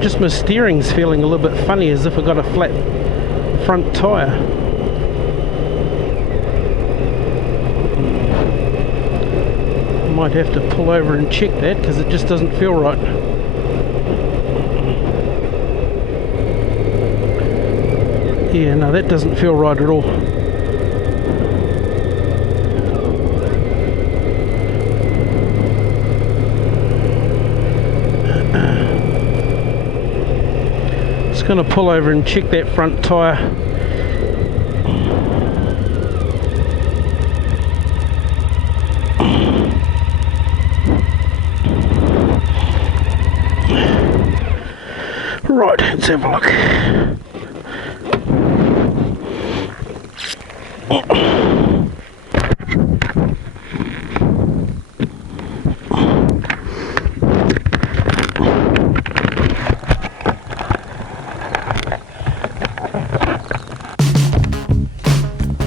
Just my steering's feeling a little bit funny, as if I got a flat front tyre. I might have to pull over and check that, because it just doesn't feel right. Yeah, no, that doesn't feel right at all. Just going to pull over and check that front tyre. Right, let's have a look.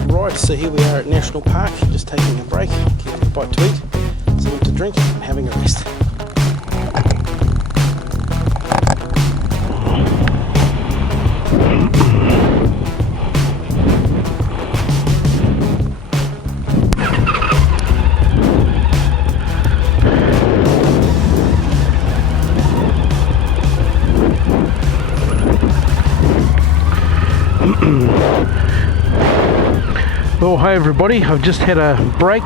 Right, so here we are at National Park, just taking a break, getting a bite to eat, something to drink and having a rest. Well, hi everybody, I've just had a break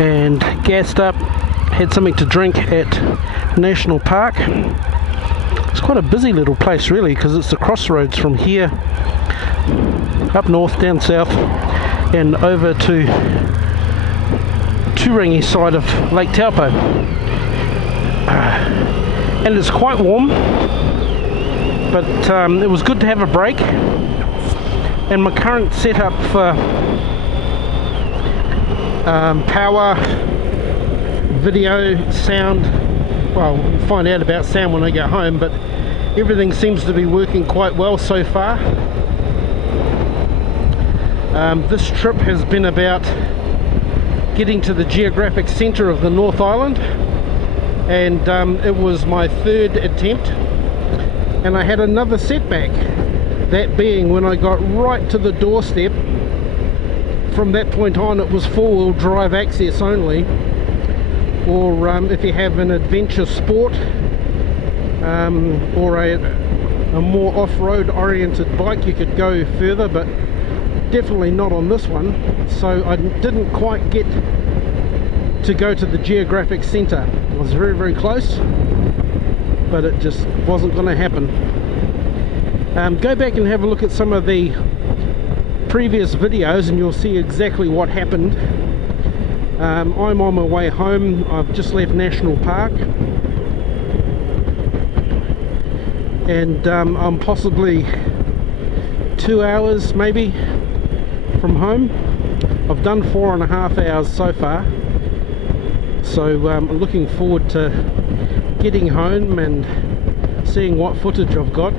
and gassed up, had something to drink at National Park. It's quite a busy little place really, because it's the crossroads from here up north, down south and over to Turangi side of Lake Taupo. And it's quite warm, but it was good to have a break. And my current setup for power, video, sound, well, we'll find out about sound when I get home, but everything seems to be working quite well so far. This trip has been about getting to the geographic centre of the North Island, and it was my third attempt, and I had another setback. That being when I got right to the doorstep. From that point on it was four-wheel drive access only, or if you have an adventure sport or a more off-road oriented bike, you could go further, but definitely not on this one. So I didn't quite get to go to the geographic centre. I was very, very close, but it just wasn't going to happen. Go back and have a look at some of the previous videos and you'll see exactly what happened. I'm on my way home. I've just left National Park and I'm possibly 2 hours maybe from home. I've done 4.5 hours so far, so I'm looking forward to getting home and seeing what footage I've got.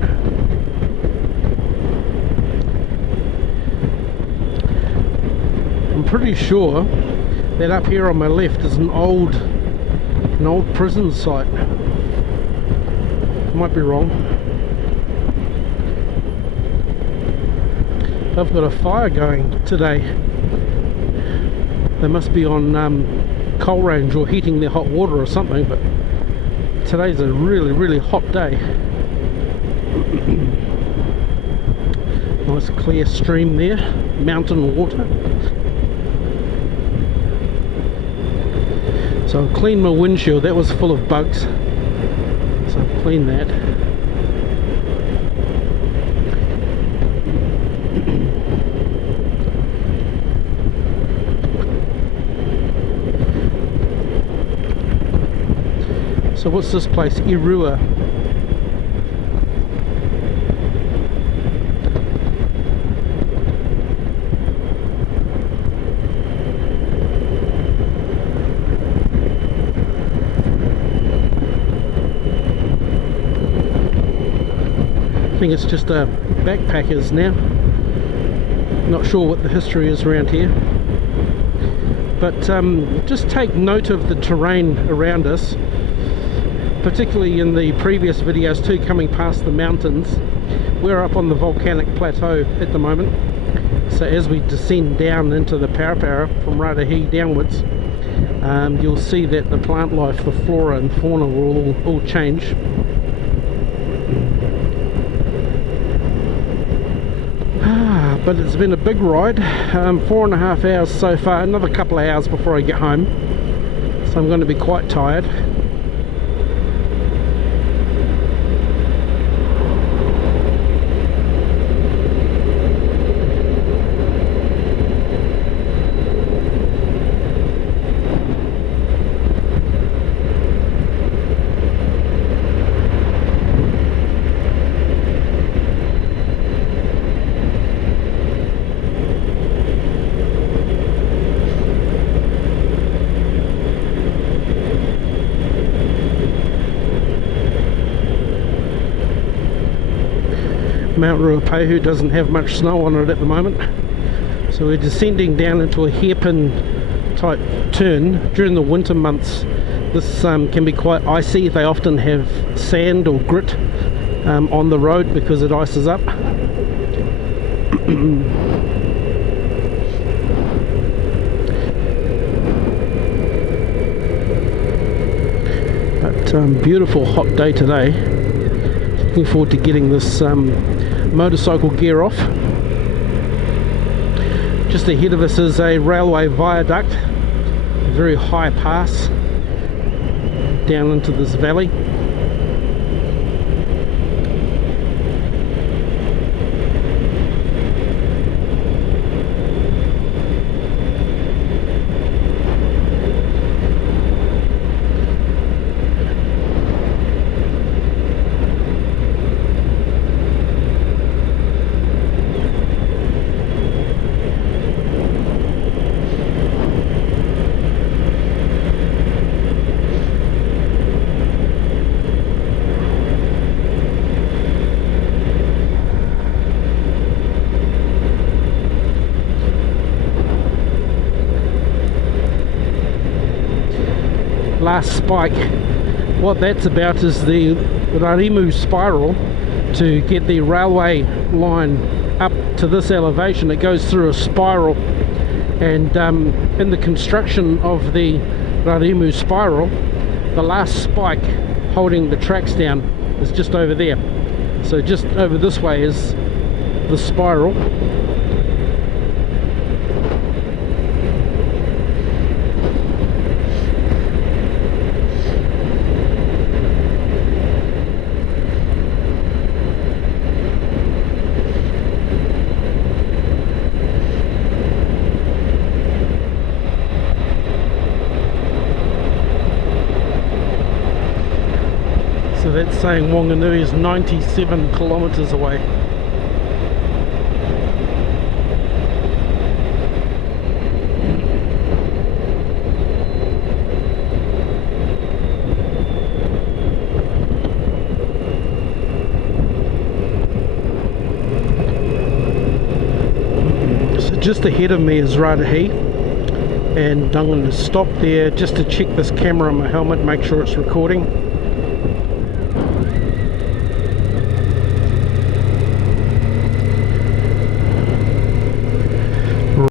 I'm pretty sure that up here on my left is an old prison site. Might be wrong. I've got a fire going today. They must be on coal range or heating their hot water or something, but today's a really, really hot day. Nice clear stream there, mountain water. So I've cleaned my windshield, that was full of bugs, so I've cleaned that. So what's this place? Irua. I think it's just a backpackers now. Not sure what the history is around here, but just take note of the terrain around us. particularly in the previous videos too, coming past the mountains. We're up on the volcanic plateau at the moment, so as we descend down into the Parapara from Raetihi downwards, you'll see that the plant life, the flora and fauna will all change. But it's been a big ride, 4.5 hours so far, another couple of hours before I get home, so I'm going to be quite tired. Mount Ruapehu doesn't have much snow on it at the moment, so we're descending down into a hairpin type turn. During the winter months this can be quite icy. They often have sand or grit on the road because it ices up. But beautiful hot day today. Looking forward to getting this motorcycle gear off. Just ahead of us is a railway viaduct, a very high pass down into this valley. Last spike, what that's about is the Rarimu spiral. To get the railway line up to this elevation, it goes through a spiral, and in the construction of the Rarimu spiral, the last spike holding the tracks down is just over there. So just over this way is the spiral. So that's saying Wanganui is 97 kilometres away. So just ahead of me is Raetihi, and I'm going to stop there just to check this camera on my helmet, make sure it's recording.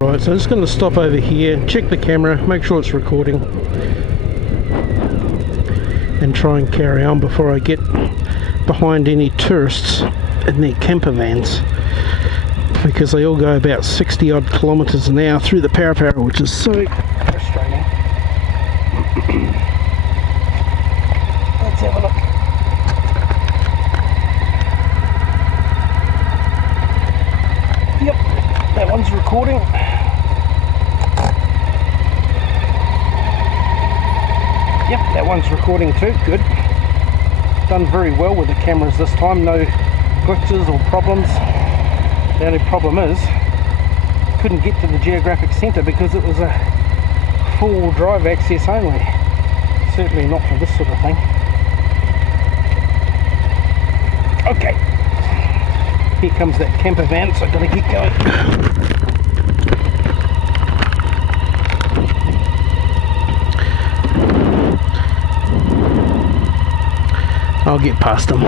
Right, so I'm just going to stop over here, check the camera, make sure it's recording, and try and carry on before I get behind any tourists in their camper vans, because they all go about 60 odd kilometres an hour through the Parapara, which is so frustrating. Let's have a look. Yep, that one's recording. Yep, that one's recording too, good. Done very well with the cameras this time, no glitches or problems. The only problem is, couldn't get to the geographic centre because it was a four-wheel drive access only. Certainly not for this sort of thing. Okay, here comes that camper van, so I've got to get going. I'll get past them.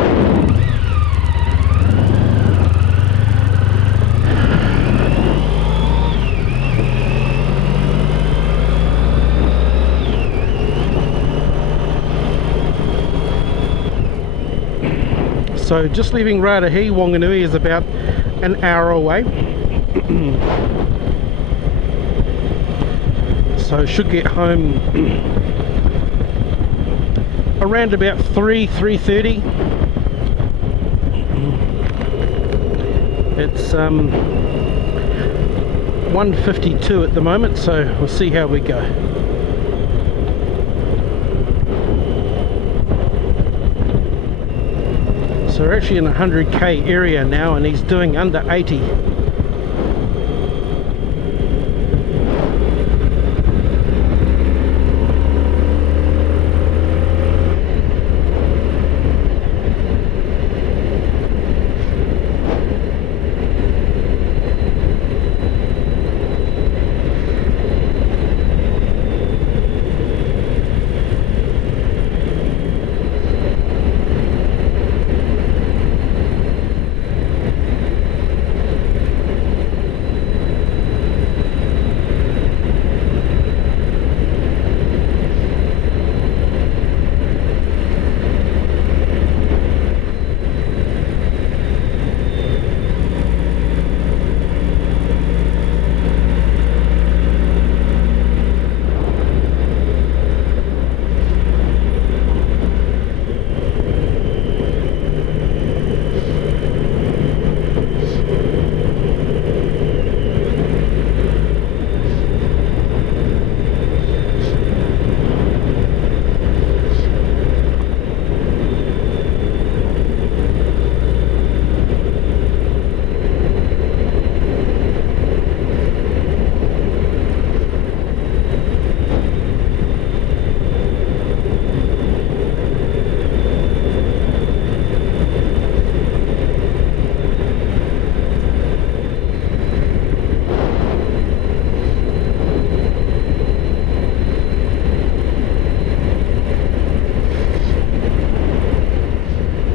So just leaving Ratahi, Wanganui is about an hour away. So should get home around about 3:30. It's 1:52 at the moment, so we'll see how we go. So we're actually in a 100k area now, and he's doing under 80.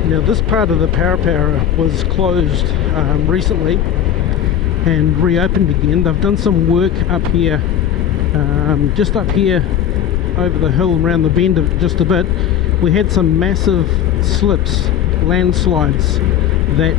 Now this part of the Parapara was closed recently and reopened again. They've done some work up here, just up here over the hill around the bend just a bit. We had some massive slips, landslides that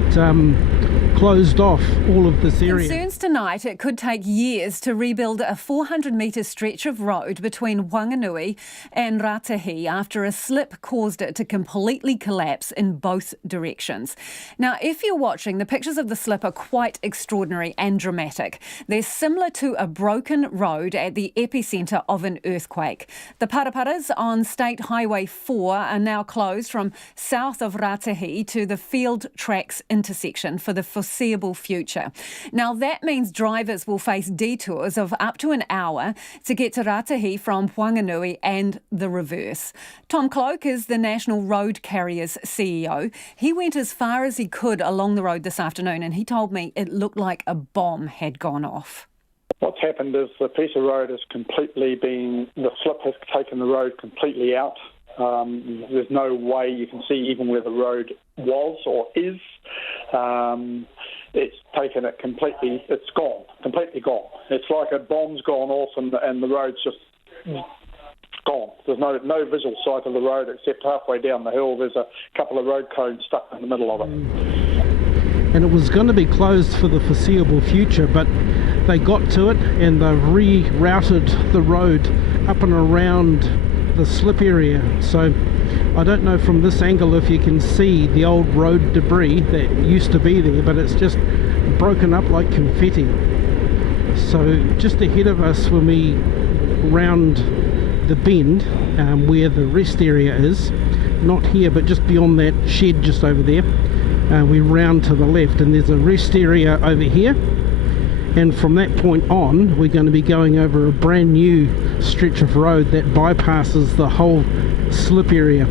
closed off all of this area. Concerns tonight it could take years to rebuild a 400-metre stretch of road between Wanganui and Ratahi after a slip caused it to completely collapse in both directions. Now, if you're watching, the pictures of the slip are quite extraordinary and dramatic. They're similar to a broken road at the epicentre of an earthquake. The paraparas on State Highway 4 are now closed from south of Ratahi to the Field Tracks intersection for the foreseeable future. Now, that means drivers will face detours of up to an hour to get to Ratahi from Wanganui and the reverse. Tom Cloak is the National Road Carriers CEO. He went as far as he could along the road this afternoon, and he told me it looked like a bomb had gone off. What's happened is the piece of road has completely the slip has taken the road completely out. There's no way you can see even where the road was or is. It's taken it completely, it's gone, completely gone. It's like a bomb's gone off and the road's just gone. There's no visual sight of the road except halfway down the hill there's a couple of road cones stuck in the middle of it. And it was going to be closed for the foreseeable future, but they got to it and they've rerouted the road up and around the slip area. So I don't know from this angle if you can see the old road debris that used to be there, but it's just broken up like confetti. So just ahead of us when we round the bend where the rest area is, not here but just beyond that shed just over there, we round to the left and there's a rest area over here, and from that point on we're going to be going over a brand new stretch of road that bypasses the whole slip area.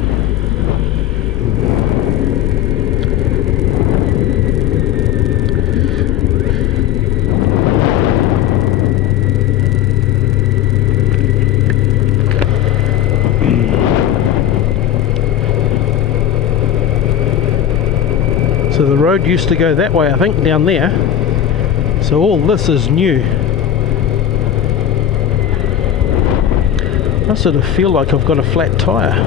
So the road used to go that way, I think, down there. So all this is new. I sort of feel like I've got a flat tyre.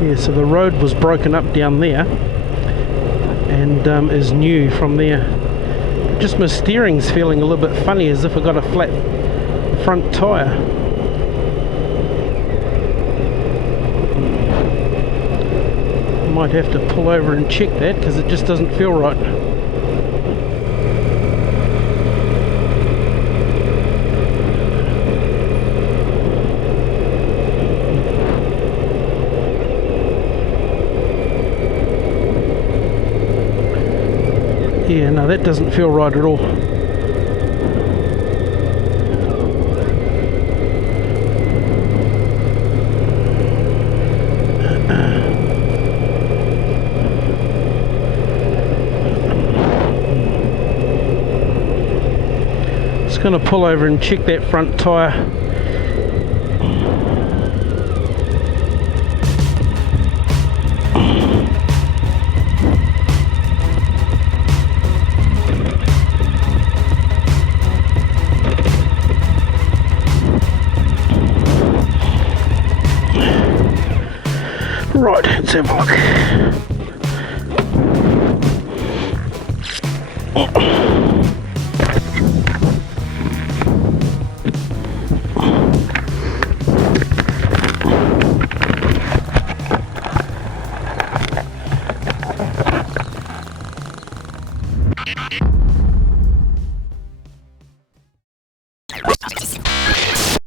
Yeah, so the road was broken up down there and is new from there. Just my steering's feeling a little bit funny, as if I got a flat front tyre. Might have to pull over and check that, because it just doesn't feel right. Yeah, no, that doesn't feel right at all. Just going to pull over and check that front tyre. Right, let's have a look.